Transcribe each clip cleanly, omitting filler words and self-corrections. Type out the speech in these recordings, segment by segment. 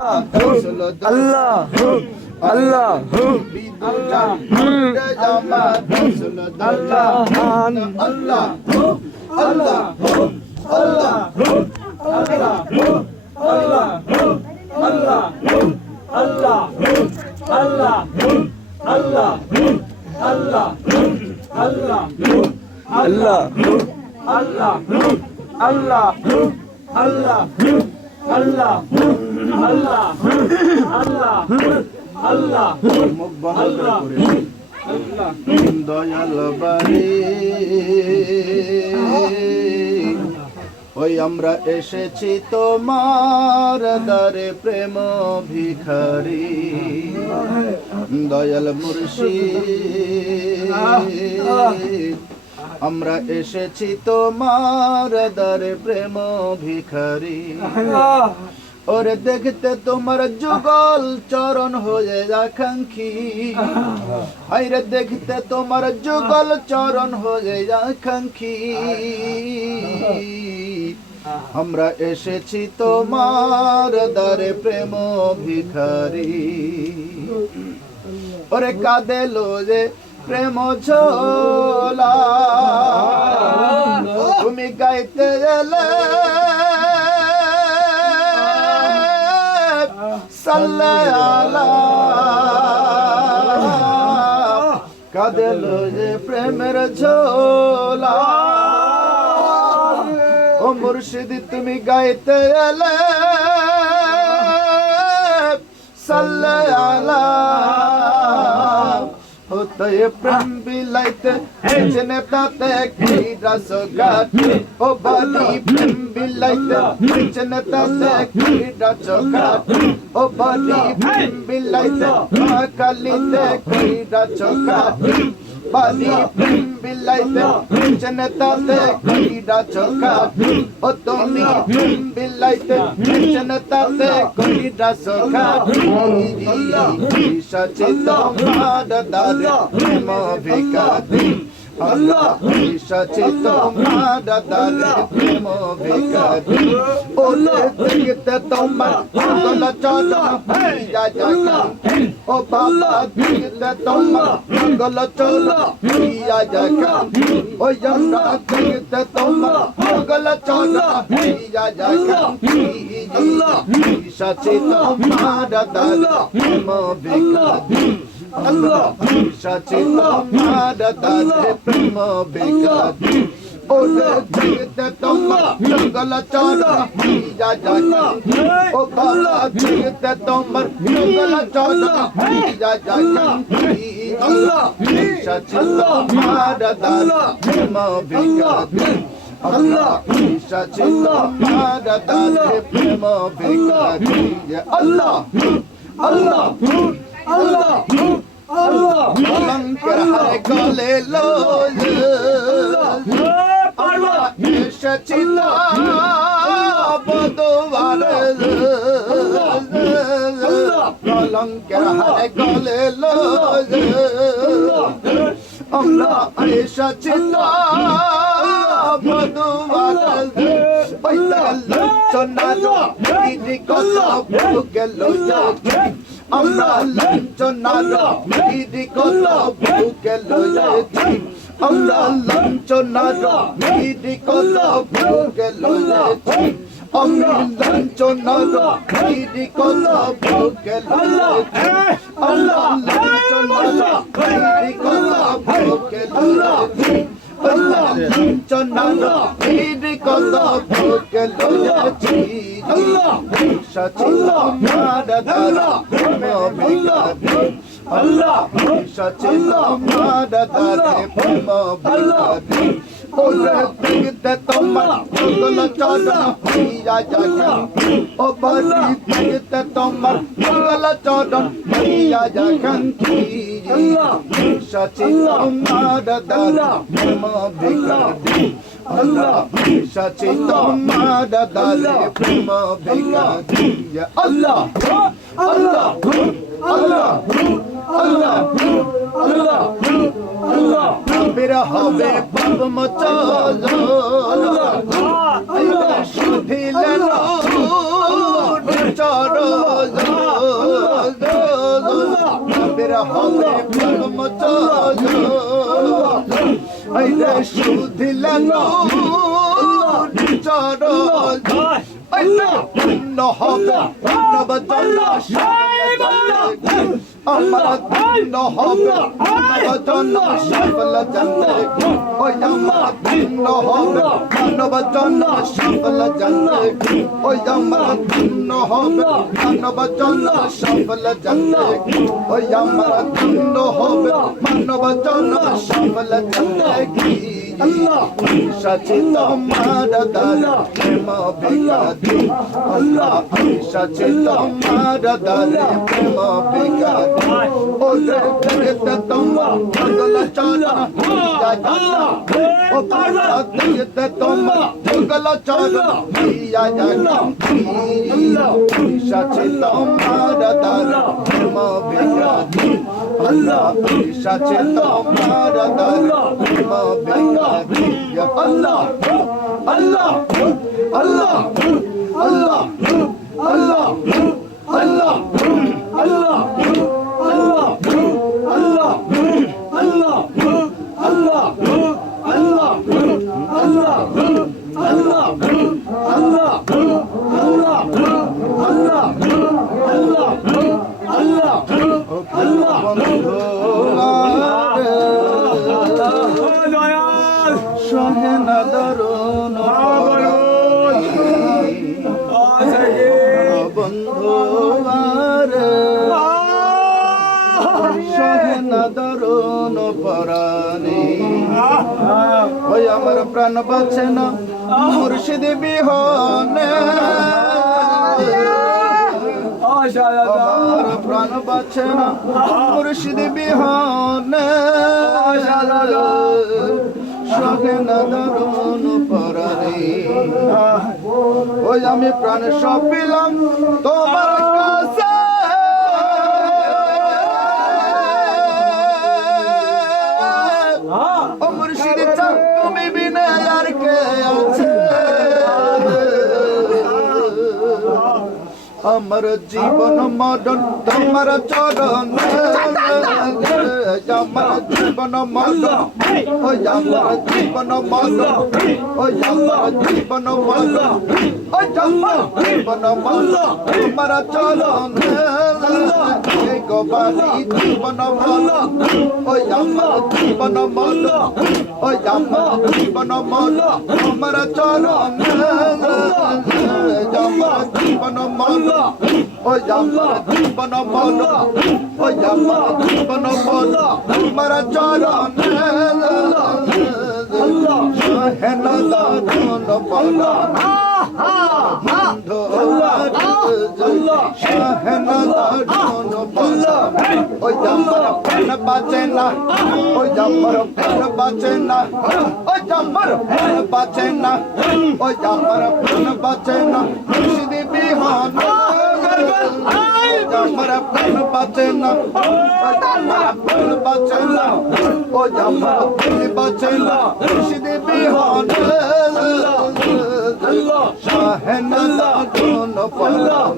Allah Allah Dayal বাড়ি ওই আমরা এসেছি তোমার দ্বারে প্রেম ভিখারি দয়াল মুর্শিদ আমরা এসেছি তোমার দ্বারে প্রেম ভিখারি ওরে দেখতে তোমার যুগল চরণ হয়ে আকাঙ্ক্ষী আইরে দেখতে তোমার যুগল চরণ হয়ে আকাঙ্ক্ষী আমরা এসেছি তোমার দ্বারে প্রেম ভিখারি ওরে কাঁদেলো যে প্রেম ঝোলা তুমি গাইতে এলে কাঁদেল যে প্রেমের ঝোলা ও মুর্শিদ তুমি গাইতে এলে সাল্লাল্লাহ হতে প্রেম বিলাইতে জনতাতে কি রসগাট ও বালি প্রেম বিলাইতে জনতাতে কি রসগাট ও বালি প্রেম বিলাইতে কালিতে কি রসগাট বালি প্রেম বিলাইতে জনতাতে কি রসগাট ও তুমি প্রেম বিলাইতে জনতাতে কি রসগাট সচে তোমার দাদা প্রেম ভিখারি Allah সচে তোমার দাদা প্রেম ভিখারি ওলে দেখতে তোমার গল চরণ হইয়া যায় ও বাবা দেখতে তোমার গল চরণ হইয়া যায় ও আমরা দেখতে তোমার গল চরণ হইয়া যায় Allah সচে তোমার দাদা প্রেম ভিখারি Allah সচে তোমার দাদা প্রেম ভিখারি ওলে দেখতে তোমার গল চরণ হইয়া যায় ও বাবা দেখতে তোমার গল চরণ হইয়া যায় Allah সচে তোমার দাদা প্রেম ভিখারি Allah সচে তোমার দাদা প্রেম ভিখারি Allah Allah Allah Allah অলঙ্কার হারে গলে লোলে Allah সচে বদওয়ারে অলঙ্কার হারে গলে লোলে Allah সচে বদওয়ারে পয়লা লঞ্চনারো দিদি কত গেল আমরা লঞ্চনারো দিদি কত গেল আমরা লঞ্চনারো দিদি কত গেল আমি লঞ্চনারো দিদি কত গেল Allah লঞ্চনারো দিদি কত গেল Allah লঞ্চনারো দিদি কত গেল Allah সচে তোমার দাদা প্রেম ভিখারি Allah সচে তোমার দাদা প্রেম ভিখারি ওলে দেখতে তোমার গল চরণ হইয়া যায় ও বালি দেখতে তোমার গল চরণ হইয়া যায় Allah সচে তোমার দাদা প্রেম ভিখারি Allah সচে তোমার দাদা প্রেম ভিখারি Allah Allah Allah Allah Allah Allah বের হবে পাপ মচলো শুধিলেন চরণ নবীর হবে পরম চরণ আইরে সুধিলেন চরণ আইরে হবে নব আমার দিন হবে নবজন সফল জানতে ওই আমার দিন হবে নবজন সফল জানতে ওই আমার দিন হবে নবজন সফল জানতে ওই আমার দিন হবে নবজন সফল জানতে আল্লাহ সাচে তোমার দাদা প্রেম বিকাতি আল্লাহ সাচে তোমার দাদা প্রেম বিকাতি ও জগতে তোমার জগল চরণ আল্লাহ ও জগতে তোমার জগল চরণ ইয়া আল্লাহ সাচে তোমার দাদা প্রেম বিকাতি আল্লাহ সাচে তোমার দাদা প্রেম বিকাতি Allah, Allah, Allah, Allah, Allah, Allah, Allah, Allah, Allah, Allah, Allah, Allah, সহেনা দরুন বন্ধু সহেনা দরুন পরাণী ওই আমার প্রাণ বাঁচে না মুর্শিদ বিহনে আমার প্রাণ বাঁচে না মুর্শিদ বিহনে সহেনা দরুন পরাণী ওই আমি প্রাণ সব পেলাম তোমার কাছে ও মুর্শিদ চাক তুমি বিনা আর কে আছে আমার জীবন মরণ তোমার চরণ আমার জীবন মরণ ওই আমার জীবন মরণ ওই আমার জীবন মরণ ওই আমার জীবন মরণ তোমার চরণ গোবালি জীবন মরণ ওই আমার জীবন মরণ ওই আমার জীবন মরণ তোমার চরণ আমার জীবন মরণ ওই আমার জীবন মরণ ওই আমার জীবন মরণ তোমার চরণ সহেনা দরুন পরাণ বন্ধু সহেনা দরুন পরাণ ওই আমার প্রাণ বাঁচে না ওই আমার প্রাণ বাঁচে না ওই আমার প্রাণ বাঁচে না ওই আমার প্রাণ বাঁচে না মুর্শিদ বিহন আমার প্রাণ বাঁচে না আমার প্রাণ বাঁচে না ওই আমার প্রাণ বাঁচে না মুর্শিদ বিহন সহেনা দরুন পরাণ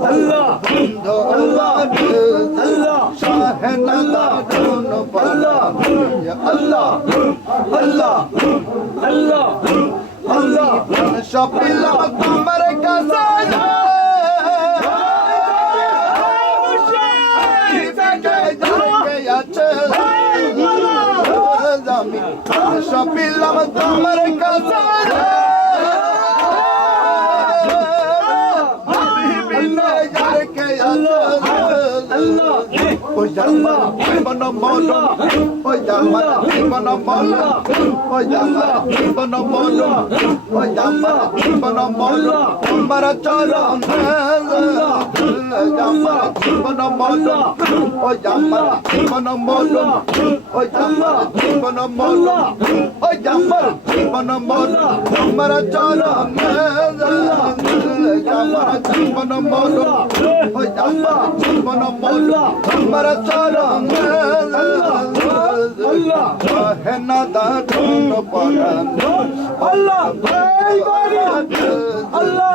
বন্ধু সহেনা দরুন পরাণ আল্লাহ আল্লাহ আল্লাহ আল্লাহ সব পেলাম তোমার কাছে সব পেলাম তোমার কাছে ওই আমার জীবন মরণ ওই আমার জীবন মরণ ওই আমার জীবন মরণ ওই আমার জীবন মরণ তোমার চরণ আমার জীবন মরণ ওই আমার জীবন মরণ ওই আমার জীবন মরণ ওই আমার জীবন মরণ তোমার চরণ আমার জীবন মরণ ওই আমার জীবন মরণ তোমার চরণ সহেনা দরুন পরাণ আল্লাহ আল্লাহ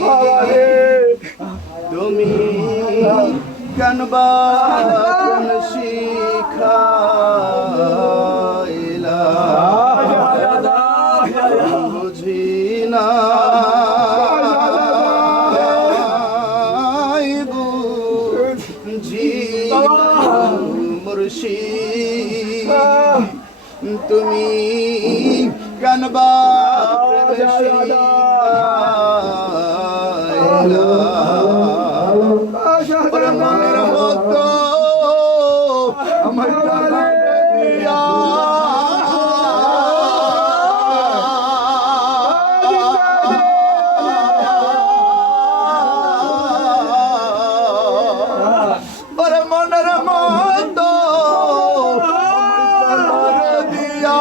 বাবারে তুমি কানবান শিখাইলা বুঝি না মুর্শিদ তুমি কানবা মনের মতো আমার মনের মতো দিয়া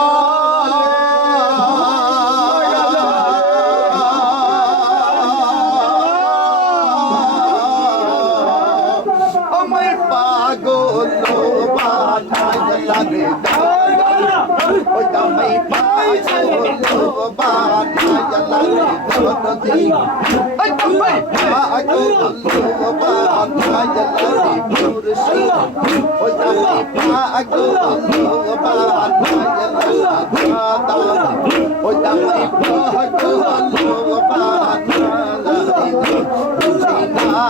আমায় পাগল বানায় লাগে ওই আমায় পাগল বানায় লাগে ধরতি ওই আমায় পাগল বানায় লাগে পুরুষি ওই আমায় পাগল বানায় লাগে দাদা ওই আমায় পাগল বানায় লাগে বুঝিনা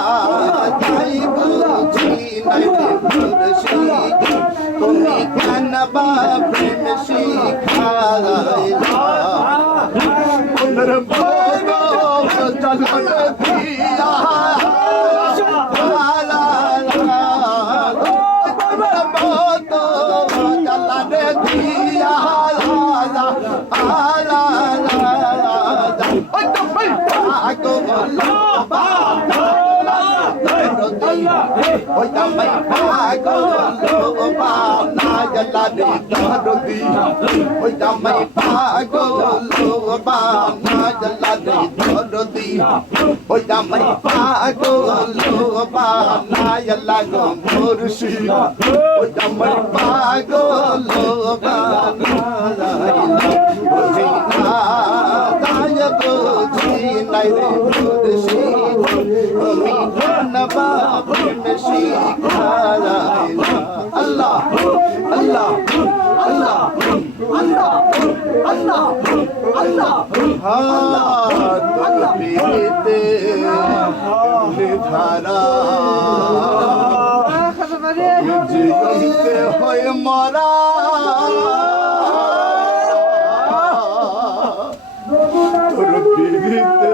যাই বুঝিনা পুরুষি তুমি কেন বা প্রেম শিখাইলা মনের মতো চলন দিয়া মতো চলন দিয়া ওই আমি পাগল বানায় লাগে ধরতি ওই আমি পাগল বানায় লাগে ধরতি ওই আমি পাগল বানায় লাগে মুর্শিদ ওই আমি পাগল বানায় বুঝি না তাই বুঝি নাই রে মুর্শিদ তুমি কানবা প্রেম শিখাইলা আল্লাহ আল্লাহ আল্লাহ আল্লাহ আল্লাহ আল্লাহ হাত পিতে ধারা জীবনতে হয় মরা তোর পিতে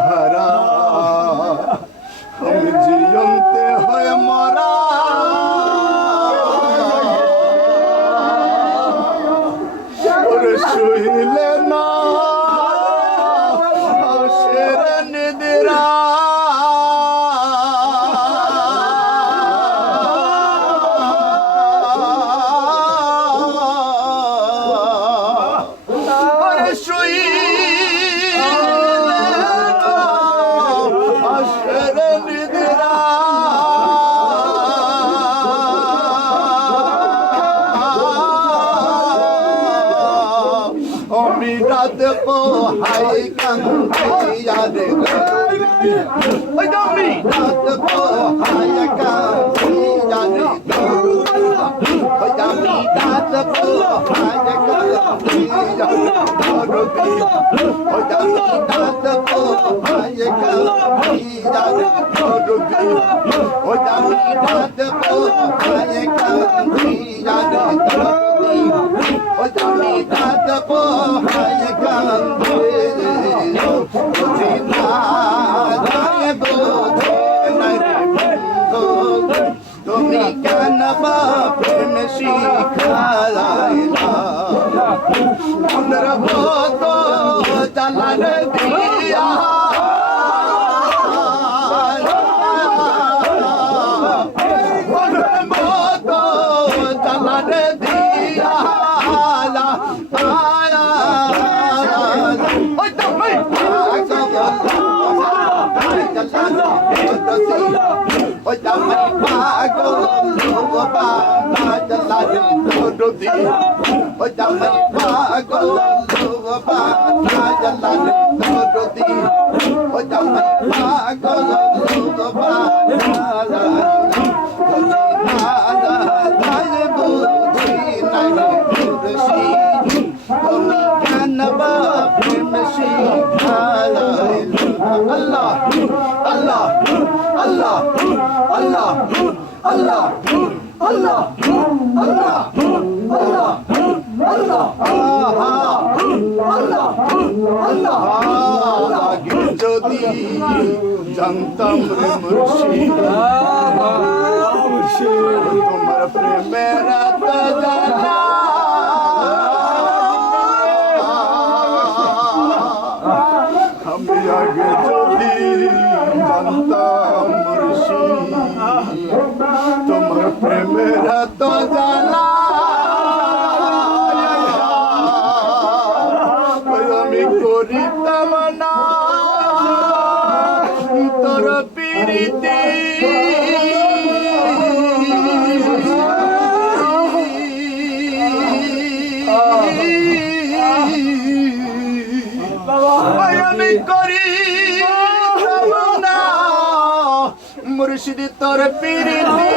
ধারা हम जीवनते হয় মরা ওর শুইলে না শের নিদ্রা ওর শুইলে না শের নিদ্রা আমি রাত পোহাই কান্দিয়া রে ওই আমি রাত পোহাই কান্দিয়া রে ওই আমি রাত পোহাই কান্দিয়া রে ওই আমি রাত পোহাই কান্দিয়া রে ওই আমি রাত পোহাই কান্দিয়া রে ওই আমি রাত পোহাই কান্দিয়া বুঝি না যায় বুঝি নাই রে বন্ধু তুমি কেন বা প্রেম শিখাইলা মনের মতো চালান দিয়া মনের মতো চালান দিয়া ওই তুমি ওই আমি পাগল বানায় লাগে ধরতি ওই আমি পাগল বানায় দরদি ওই জামাই পাগল বালা বুঝি নাই মুর্শি তুমি কেন বা প্রেম শিখালাই আল্লাহ আল্লাহ আল্লাহ আল্লাহ আল্লাহ আল্লাহ আল্লাহ আল্লাহ আল্লাহ আল্লাহ আল্লাহ আগে যদি জানতাম রে মুর্শিদ তোমার প্রেমের এত জ্বালা আমি আগে যদি জানতাম মুর্শিদ তোমার প্রেমের এত জ্বালা আমি করিতাম না তোর পিরিতি আমি করি না মুর্শিদ তোর পিরিতি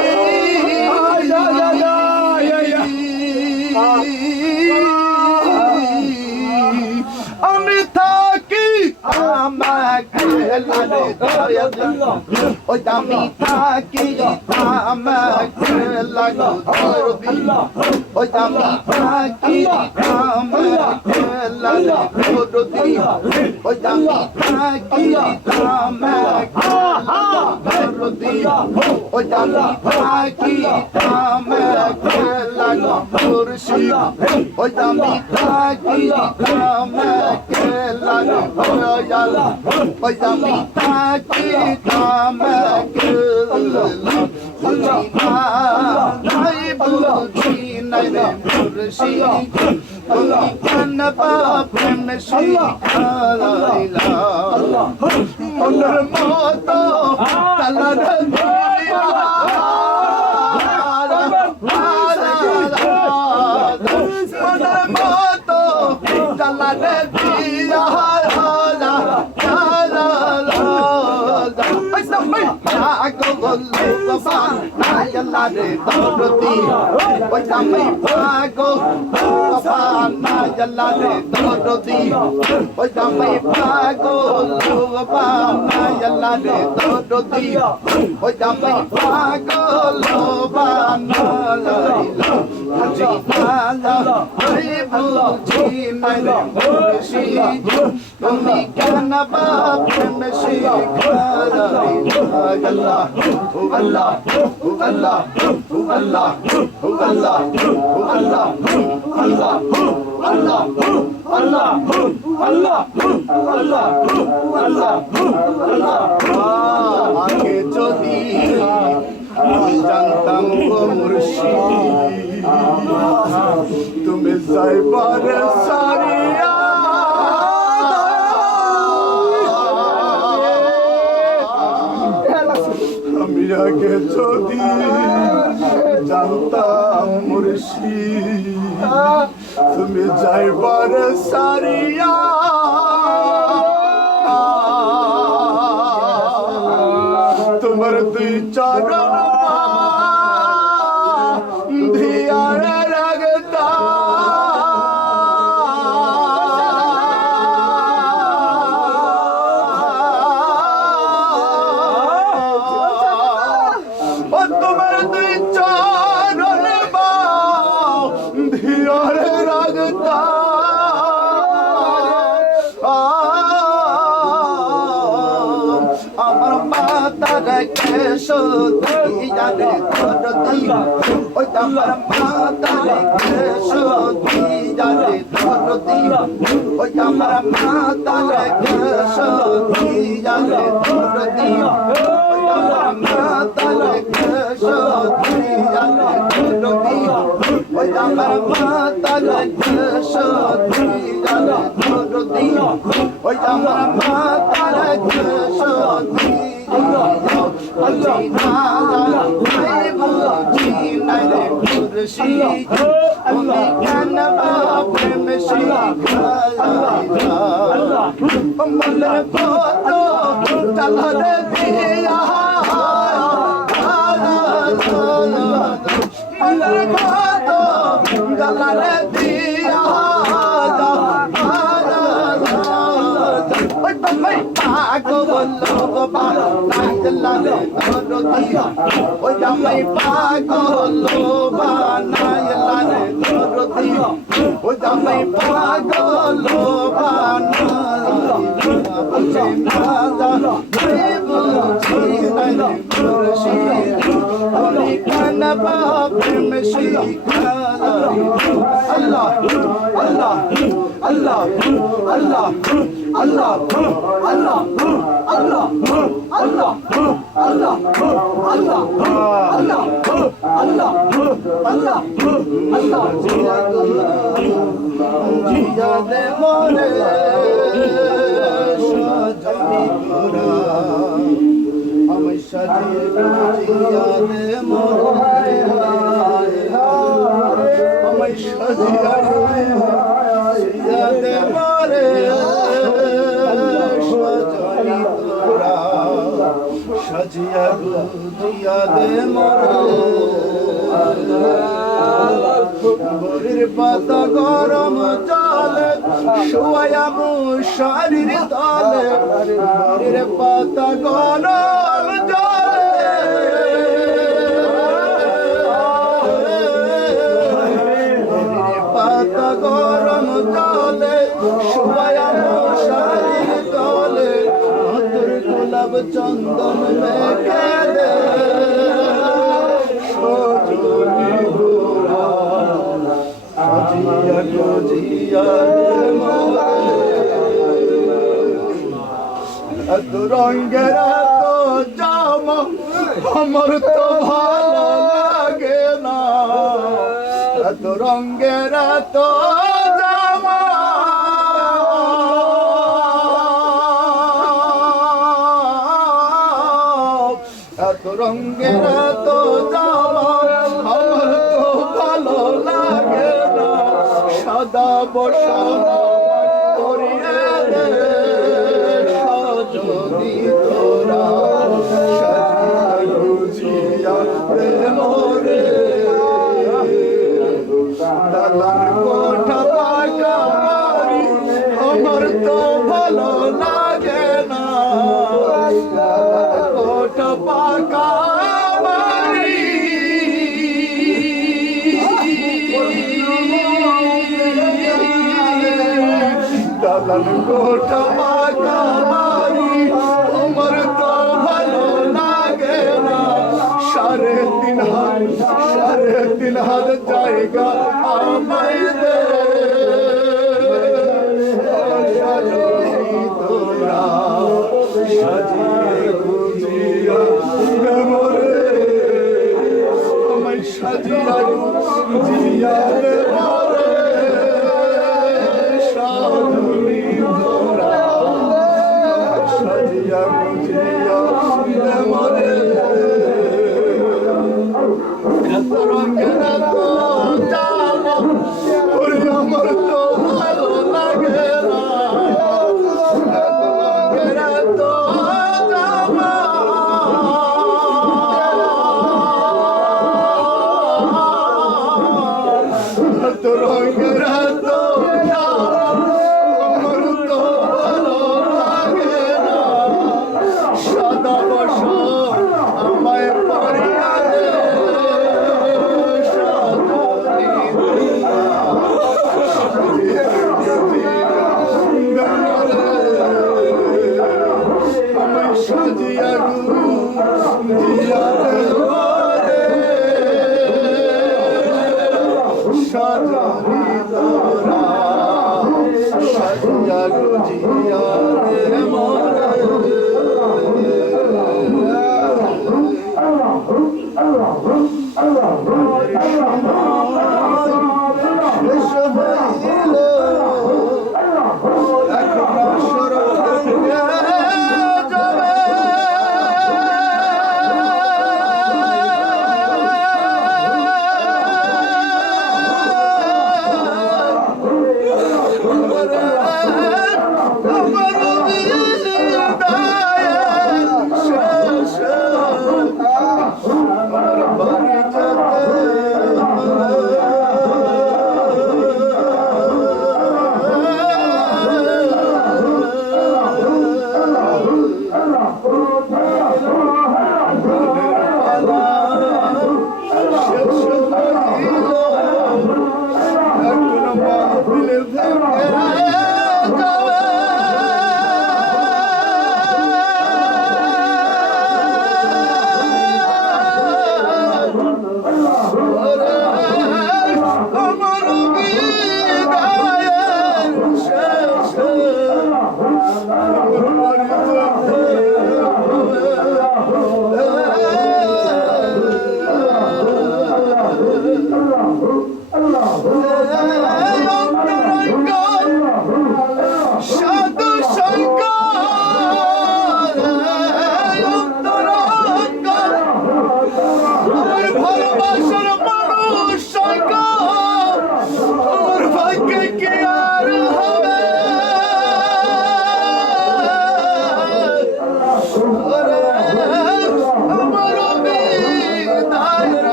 আমি থাকি আমাকে লালে ওই আমি থাকি আমাকে লাগো দরদি ওই আমি থাকি আমাকে লালে দরদি ওই আমি থাকি আমাকে দরদি ওই আমি থাকি আমাকে লাগো মুর্শিদ ওই আমি থাকি আমাকে লাগো আল্লাহ ওই আমি থাকি আমাকে বুঝি নাই রে মুর্শিদ তুমি কেন বা প্রেম শিখালাইলা মনের মতো কালার দিয়া মনের মতো কালার দিয়া Nayalade Dorothy, oy tamay pago, Nayalade Dorothy, oy tamay pago, Nayalade Dorothy, oy tamay pago, Nayalade Hajinala, Hajinala, Murshid, Tumi Kanaba, Murshid, Allah, Allah, Allah, Allah, Allah, Allah, Allah, Allah, Allah, Allah, Allah, Allah, আগে যদি জানতাম গো মুর্শিদ তুমি যাইবার সারিয়া আমি আগে যদি জানতাম মুর্শিদ তুমি যাইবার সারিয়া তোমার দুই চরণ ধিয়ারে রাগতা তোমার দুই চরণ ধিয়ারে রাগতা আমার মাতার কেশো দিয়ারে ধরতি ওই আমার মাতার কেশো দিয়ারে ধরতি ওই আমার মাতার কেশো দিয়ারে ধরতি ওই আমার মাতার কেশো দিয়ারে ধরতি ওই আমার মাতার কেশো দিয়ারে ধরতি ওই আমার মাতার কেশো Allah, Allah, Allah, Allah, মনের কত জ্বালারে দিয়া মনের কত জ্বালারে দিয়া ওই তোমায় পাগল লোবা নাই লালে দরদি ওই তোমায় পাগল লোবা নাই লালে দরদি ওই তোমায় পাগল লোবা নাই মাদা বুঝি নাই মুর্শিদ ওই কানা বাপে মশিকা আল্লাহ আল্লাহ আল্লাহ আল্লাহ আল্লাহ আল্লাহ আল্লাহ আল্লাহ আল্লাহ আল্লাহ আল্লাহ আল্লাহ আল্লাহ আল্লাহ জিয়া দে মোরে সাজানি তোরা আমি সাজিয়ে জিয়া দে মোরে আমি সাজিয়া জিয়া দে মোরে সাজানি তোরা সাজিয়া জিয়া দে মোরে বরের পাতা গরম জলে শোয়া মুশারির তলে বরের পাতা গরম জলে বরের পাতা গরম জলে শোয়া মুশারির তলে তোর গোলাপ চন্দন মেখে দে সজনী গোরা সাজিয়া গজিয়া এত রঙের এত জামা আমার তো ভালো লাগে না এত রঙের এত জামা এত রঙের এত জামা আমার তো ভালো লাগে না সাদা বসানো করিয়ে দে সজনী তোরা সাজিয়া গুজিয়া দে মোরে দালান কোঠা পাকা বাড়ি আমার তো ভালো লাগে না কোঠা পাকা বাড়ি দালান কোঠা পাকা বাড়ি আমার তো ভালো লাগে না সাড়ে তিন হাত জায়গা আমায় দে তোরা সাজিয়ে গুজিয়া মোরে আমায় সাজিয়া গুজিয়া মোরে সাধুনি তোরা সাজিয়া গুজিয়া মোরে এত রঙের এত জামা ওরে আমার তো ভালো লাগে না এত রঙের এত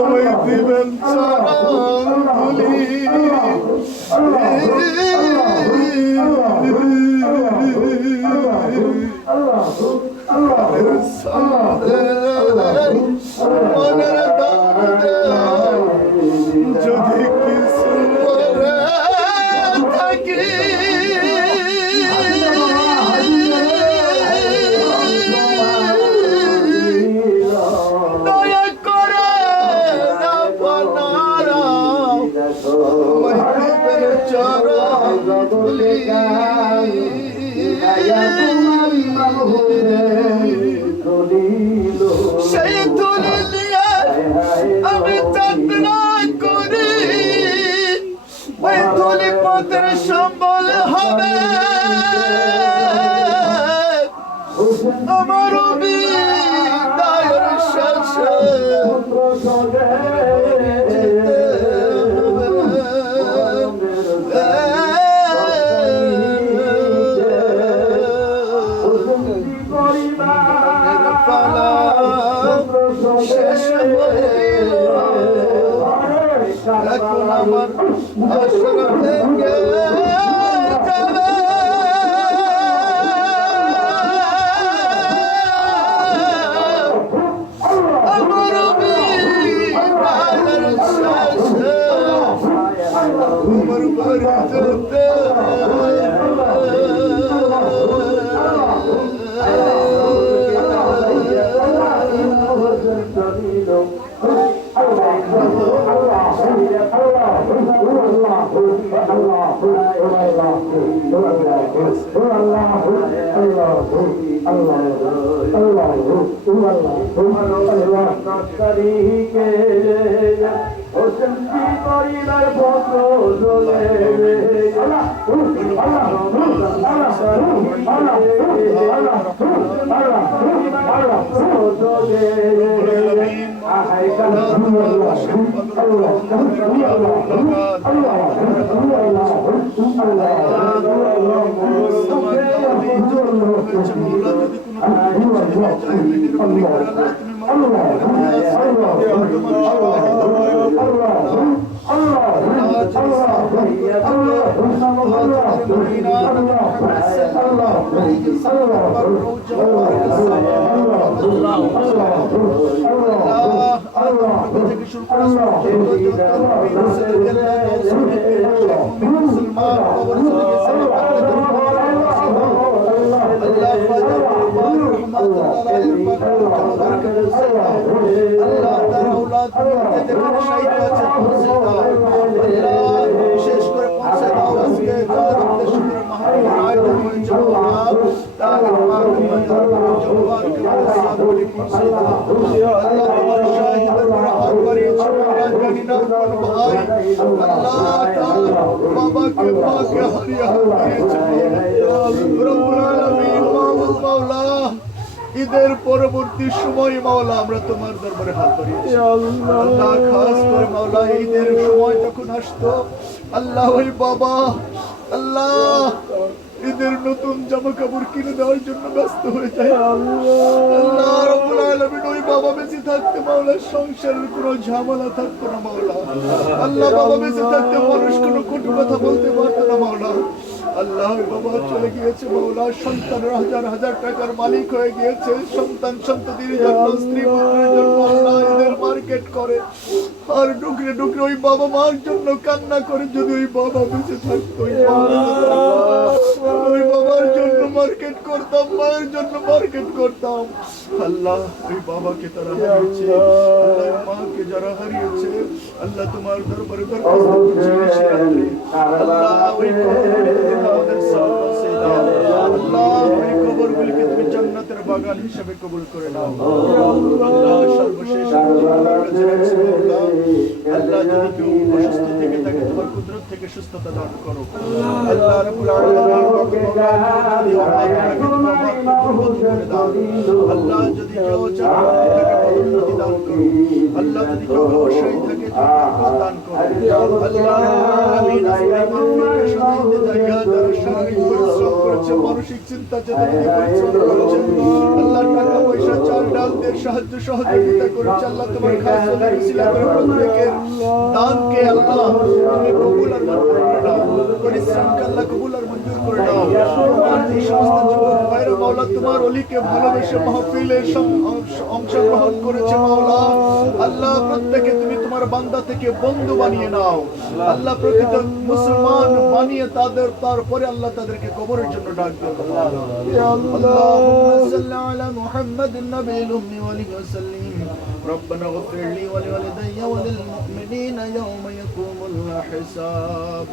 ওই দিবেন চরণ ধুলি মনের দর্দে যদি কিছু করে থাকি দয়া করে আপনারা ওই দিবেন চরণ ধুলি সেই ধুলি নিয়ে আমি যাত্রা করি ওই ধুলি পথের সম্বল হবে আমার বিদায়ের শেষে শেষ হইল এখন আমার আসর ভেঙে যাবে আমার বিদায়ের শেষে আমার বাড়ি যেতে বিশেষ করে পৌঁছে দাও আজকে ঈদের পরবর্তী সময় মাওলা আমরা তোমার দরবারে হাত বাড়িয়েছি আল্লাহ, খাস করে মাওলা ঈদের সময় যখন আসতো আল্লাহ ওই বাবা আল্লাহ ঈদের নতুন জামা কাপড় কিনে দেওয়ার জন্য ব্যস্ত হয়ে যায়। আল্লাহ রাব্বুল আলামিন ওই বাবা বেঁচে থাকতে মাওলা সংসারের কোনো ঝামেলা থাকতো না মাওলা। আল্লাহ বাবা বেঁচে থাকতে মানুষ কোনো কটু কথা বলতে পারতো না মাওলা। আল্লাহ বাবা চলে গিয়েছে মাওলা, সন্তানের হাজার হাজার টাকার মালিক হয়ে গিয়েছে, সন্তান সন্ততির জন্য স্ত্রী পুত্রের জন্য আল্লাহ ঈদের মার্কেট করে আর ডুকরে ডুকরে ওই বাবা মার জন্য কান্না করে। যদি ওই বাবা বেঁচে থাকতো ওই বাবার জন্য মার্কেট করতাম, মায়ের জন্য মার্কেট করতাম। আল্লাহ ওই বাবাকে তারা হারিয়েছে, আল্লাহ মাকে যারা হারিয়েছে আল্লাহ তোমার দরবারে দরখাস্ত করছি আল্লাহ ওই কবরগুলিকে আমাদের সামনে দাও আল্লাহ, ওই কবরগুলিকে তুমি জান্নাতের বাগান হিসেবে কবুল করে নাও আল্লাহ। সর্বশেষ আল্লাহ যদি কেউ অসুস্থ থেকে থাকে তোমার কুদরত থেকে সুস্থতা দান করো আল্লাহ রাব্বুল আলামিন। আল্লাহ যদি কেউ চাকরি থাকে পদোন্নতি দান করো আল্লাহ, যদি কেউ ব্যবসায়ী থাকে বরকত দান করো আল্লাহ আমিন মাহফিলকে সাজাইতে জায়গা যারা শারীরিক পরিশ্রম করেছে মানসিক চিন্তা চেতনা পরিশ্রম করেছে আল্লাহ টাকা পয়সা চাল ডাল দিয়ে সাহায্য সহযোগিতা করেছে আল্লাহ তোমার খাস ওসিলা করে প্রত্যেকের দানকে আল্লাহ তুমি কবুল আর মঞ্জুর করে দাও পরিশ্রমকে আল্লাহ কবুল আর মঞ্জুর করে দাও এই সমস্ত যুবক ভাইরা মাওলা তোমার ওলিকে ভালোবেসে মাহফিলে অংশগ্রহণ করেছে মাওলা আল্লাহ প্রত্যেকে তুমি তোমার বান্দা থেকে বন্ধু বানিয়ে নাও আল্লাহ প্রকৃত মুসলমান বানিয়ে তারপরে আল্লাহ তাদেরকে কবরের জন্য ডাক দাও আল্লাহুম্মা সাল্লি আলা মুহাম্মাদিন নাবিয়িল উম্মি ওয়া আলিহি ওয়া সাল্লিম ربنا اغفر لي ولوالدي وللمؤمنين يوم يقوم الحساب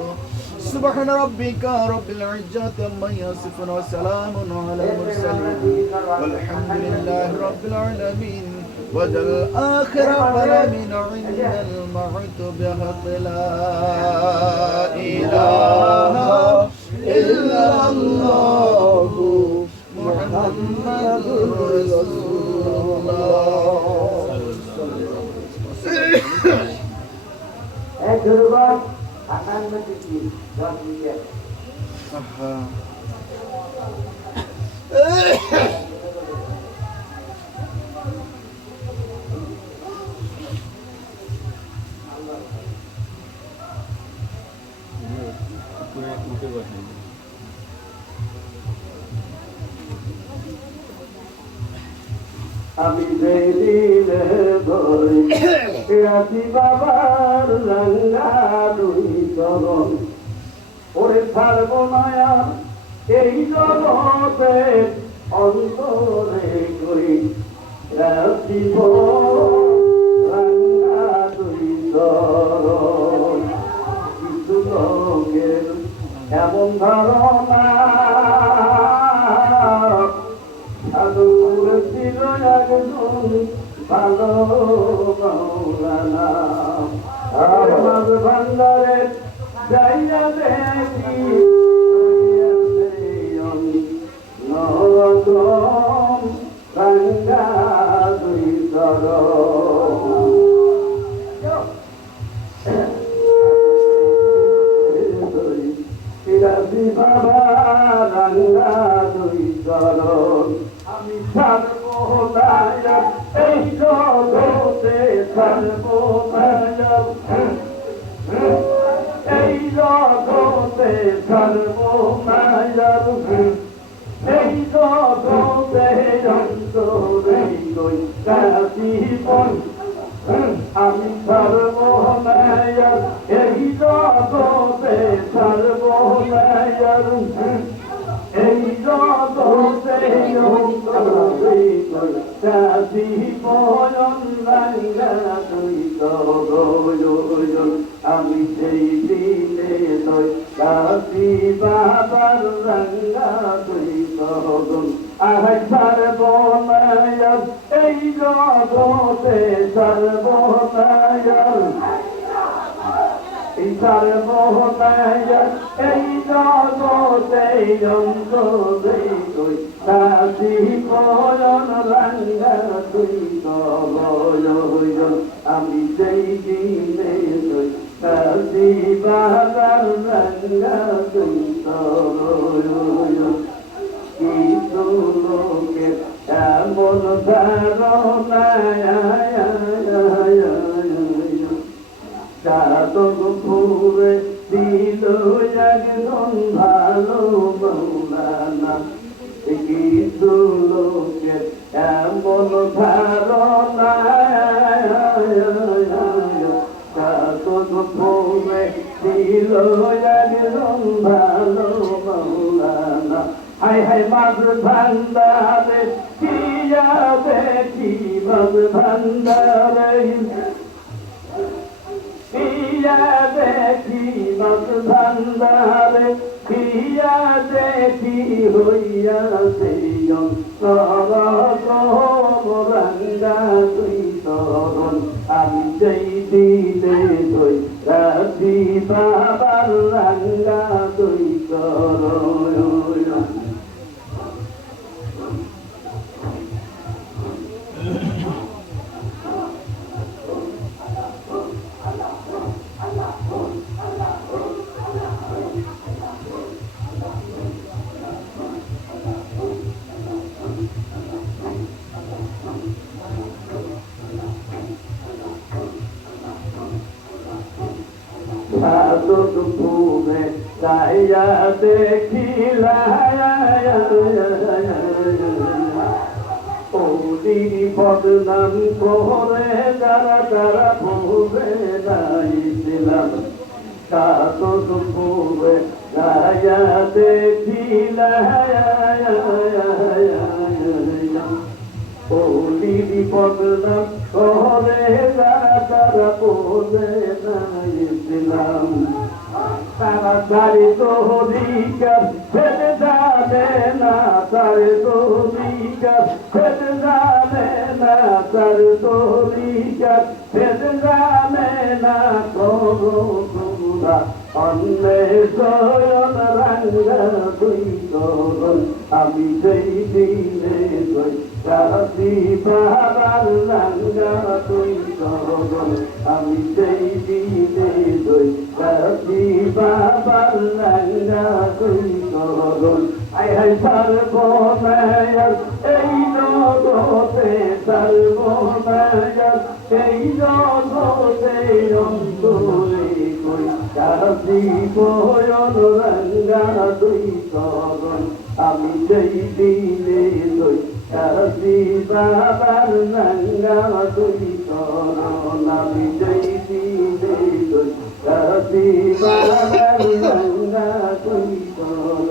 سبحان ربك رب العزة عما يصفون وسلام على المرسلين والحمد لله رب العالمين وجل آخر كلامنا عند الموت بحق لا إله إلا الله محمد رسول الله একবার আকান মধ্যে কি জব দিয়ে আমি যেদিনে ধরি রাতি বাবার রঙ্গা দুই চরণ ওরে ছাড়ব মায়া এই জগতে অন্তরে করি রাতিব রঙ্গা দুই চরণ কিছু লোকের এমন ধারণা ছিল একজন ভালো মৌলানা আমার ভান্ডারে যাইয়া দেখি নরকম ভাঙ্গা দুই সিরাজি বাবা রাঙ্গা দুই চরণ আমি সর্বদায় এই জগতে সর্বদায় এই জগতে সর্বদায় এই জগতে অন্তরে কই কাশিবন আমি সর্বদায় এই জগতে সর্বদায় এই জগতে কাশি বয়ন রাঙ্গা তুই তরয়ন আমি সেই দিনে নই কাশি বাবার রাঙ্গা তুই তরয়ন আহাই সর্বনায়ক এই জগতে সর্বনায়ক সর্বনায়ক এই জগতে অন্তরে কই কাশি বয়ন রাঙ্গা তুই তরয়ন আমি সেই দিনে নই কাশি বাবার রাঙ্গা তুই তরয়ন কিছু লোকের এমন ধারণা চাতক ঘুরে দিল একজন ভালো মৌলানা কিছু লোকের এমন ধারণা চাতক ঘুরে দিল একজন ভালো মৌলানা হাই হাই মাঝ ভান্ডারে কিয়া দেখি মাঝ ভান্ডারে কিয়া দেখি মাঝ ভান্ডারে কিয়া দেখি হইয়াছে রাঙ্গা তুই তরণ আমি যেই দিলে তুই রাখি বাবার রাঙ্গা তুই তরণ সাধন ভূমে যাইয়া দেখিলা ওদি বদনাম করে যারা তারা ভুবে নাইছিলাম সাধন ভূমে যাইয়া দেখিলা ওলির বদনাম করে যারা তারা ভুবে নাইছিলাম তাড়াতাড়ি তোরিকার ফেলে যাবে না তার তোরিকার ফেলে যাবে না তার তোরিকার ফেলে যাবে না করুণা অন্বেষণ রাঙ্গা দুই করুন আমি সেই দিনে কই রাতি বাবার রাঙ্গা দুই করুন আমি সেই দিনে কই রাতি বাবার রাঙ্গা দুই করুন আই হাই সর্বনায়ক এই জগতে সর্বনায়ক এই জগতে অন্তরে কই রাতি বয়ন রাঙ্গা দুই করুন আমি সেই দিনে কই রাতি বাবার রাঙ্গা দুই করুন আমি সেই দিনে কই রাতি বাবার রাঙ্গা দুই করুন